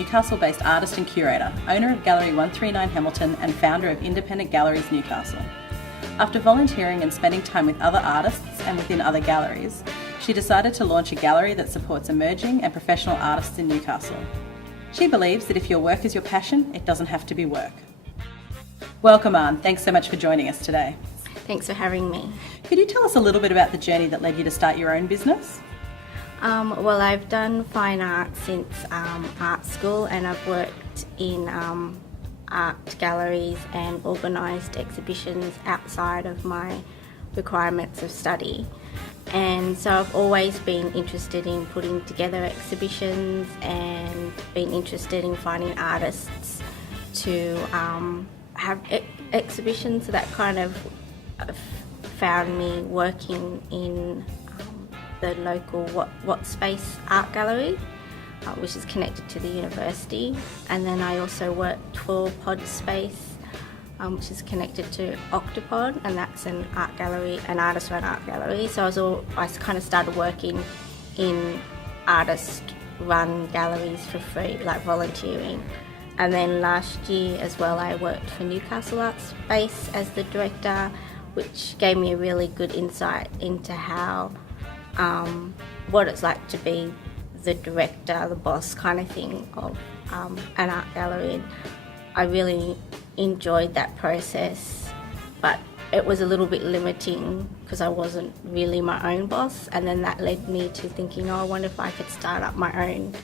Newcastle-based artist and curator, owner of Gallery 139 Hamilton and founder of Independent Galleries Newcastle. After volunteering and spending time with other artists and within other galleries, she decided to launch a gallery that supports emerging and professional artists in Newcastle. She believes that if your work is your passion, it doesn't have to be work. Welcome, Anne. Thanks so much for joining us today. Thanks for having me. Could you tell us a little bit about the journey that led you to start your own business? Well, I've done fine art since art school, and I've worked in art galleries and organised exhibitions outside of my requirements of study. And so I've always been interested in putting together exhibitions and been interested in finding artists to have exhibitions. So that kind of found me working in the local What Space Art Gallery, which is connected to the university. And then I also worked for Pod Space, which is connected to Octopod, and that's an art gallery, an artist-run art gallery. So I kind of started working in artist-run galleries for free, like volunteering. And then last year as well, I worked for Newcastle Art Space as the director, which gave me a really good insight into how what it's like to be the director, the boss kind of thing of an art gallery. And I really enjoyed that process, but it was a little bit limiting because I wasn't really my own boss, and then that led me to thinking, I wonder if I could start up my own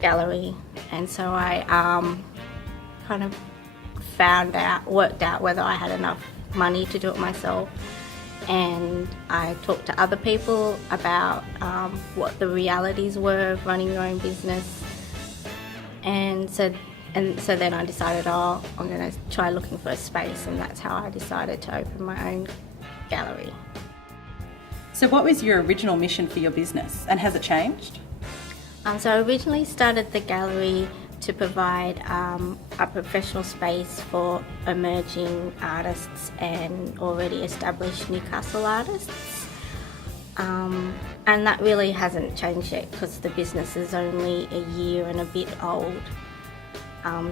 gallery. And so I kind of worked out whether I had enough money to do it myself, and I talked to other people about what the realities were of running your own business, and so then I decided, I'm going to try looking for a space, and that's how I decided to open my own gallery. So what was your original mission for your business, and has it changed? So I originally started the gallery to provide a professional space for emerging artists and already established Newcastle artists. And that really hasn't changed yet because the business is only a year and a bit old.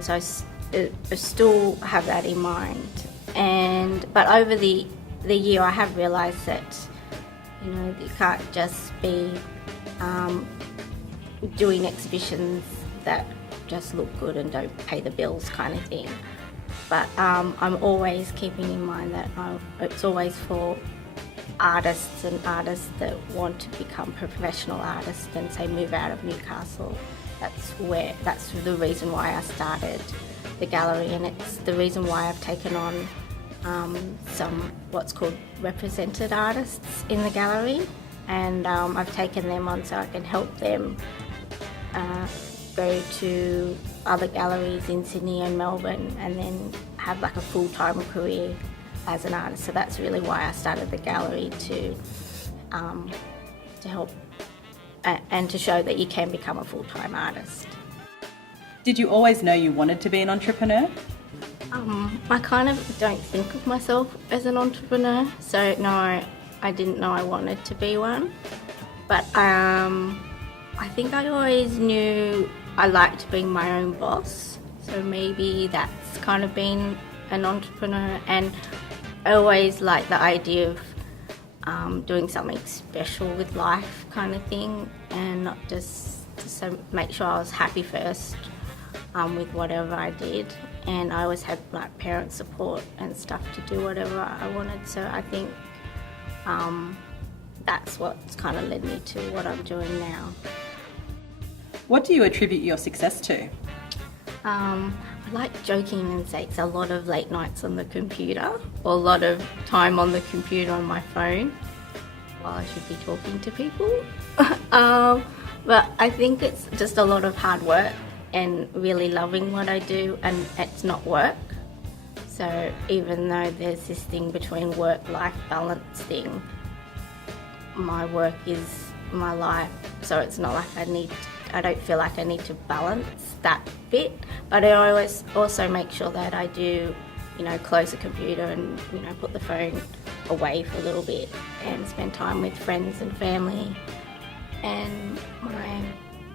So I still have that in mind. But over the year, I have realised that you can't just be doing exhibitions that just look good and don't pay the bills kind of thing. But I'm always keeping in mind that it's always for artists and artists that want to become professional artists and say move out of Newcastle. That's the reason why I started the gallery, and it's the reason why I've taken on some what's called represented artists in the gallery, and I've taken them on so I can help them go to other galleries in Sydney and Melbourne and then have like a full-time career as an artist. So that's really why I started the gallery, to help and to show that you can become a full-time artist. Did you always know you wanted to be an entrepreneur? I kind of don't think of myself as an entrepreneur, so no, I didn't know I wanted to be one. But I think I always knew I liked being my own boss, so maybe that's kind of been an entrepreneur. And I always liked the idea of doing something special with life kind of thing, and not just to make sure I was happy first with whatever I did. And I always had like parent support and stuff to do whatever I wanted, so I think that's what's kind of led me to what I'm doing now. What do you attribute your success to? I like joking and say it's a lot of late nights on the computer, or a lot of time on the computer on my phone while I should be talking to people. But I think it's just a lot of hard work and really loving what I do, and it's not work. So even though there's this thing between work-life balance thing, my work is my life, so it's not like I don't feel like I need to balance that bit. But I always also make sure that I do, close the computer and, put the phone away for a little bit and spend time with friends and family and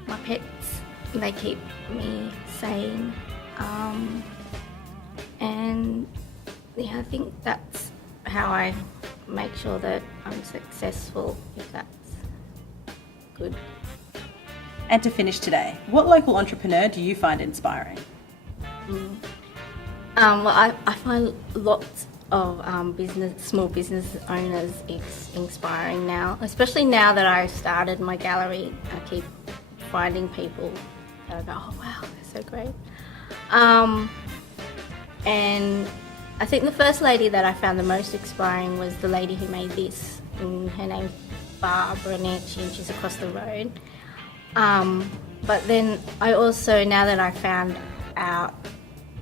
my pets. they keep me sane. And yeah, I think that's how I make sure that I'm successful, if that's good. And to finish today, what local entrepreneur do you find inspiring? Well, I find lots of small business owners inspiring now, especially now that I've started my gallery. I keep finding people that I go, oh wow, they're so great. And I think the first lady that I found the most inspiring was the lady who made this. Her name's Barbara Nancy, and she's across the road. But then I also, now that I found out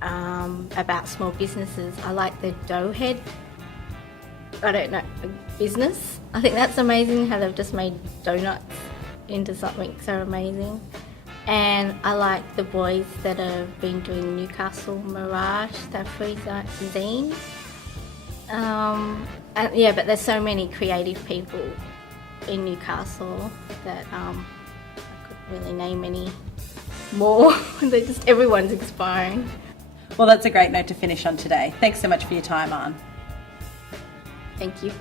about small businesses, I like the dough head, I don't know, business. I think that's amazing how they've just made donuts into something so amazing. And I like the boys that have been doing Newcastle Mirage, their free zine. And yeah, but there's so many creative people in Newcastle that I couldn't really name any more. Everyone's inspiring. Well, that's a great note to finish on today. Thanks so much for your time, Anne. Thank you.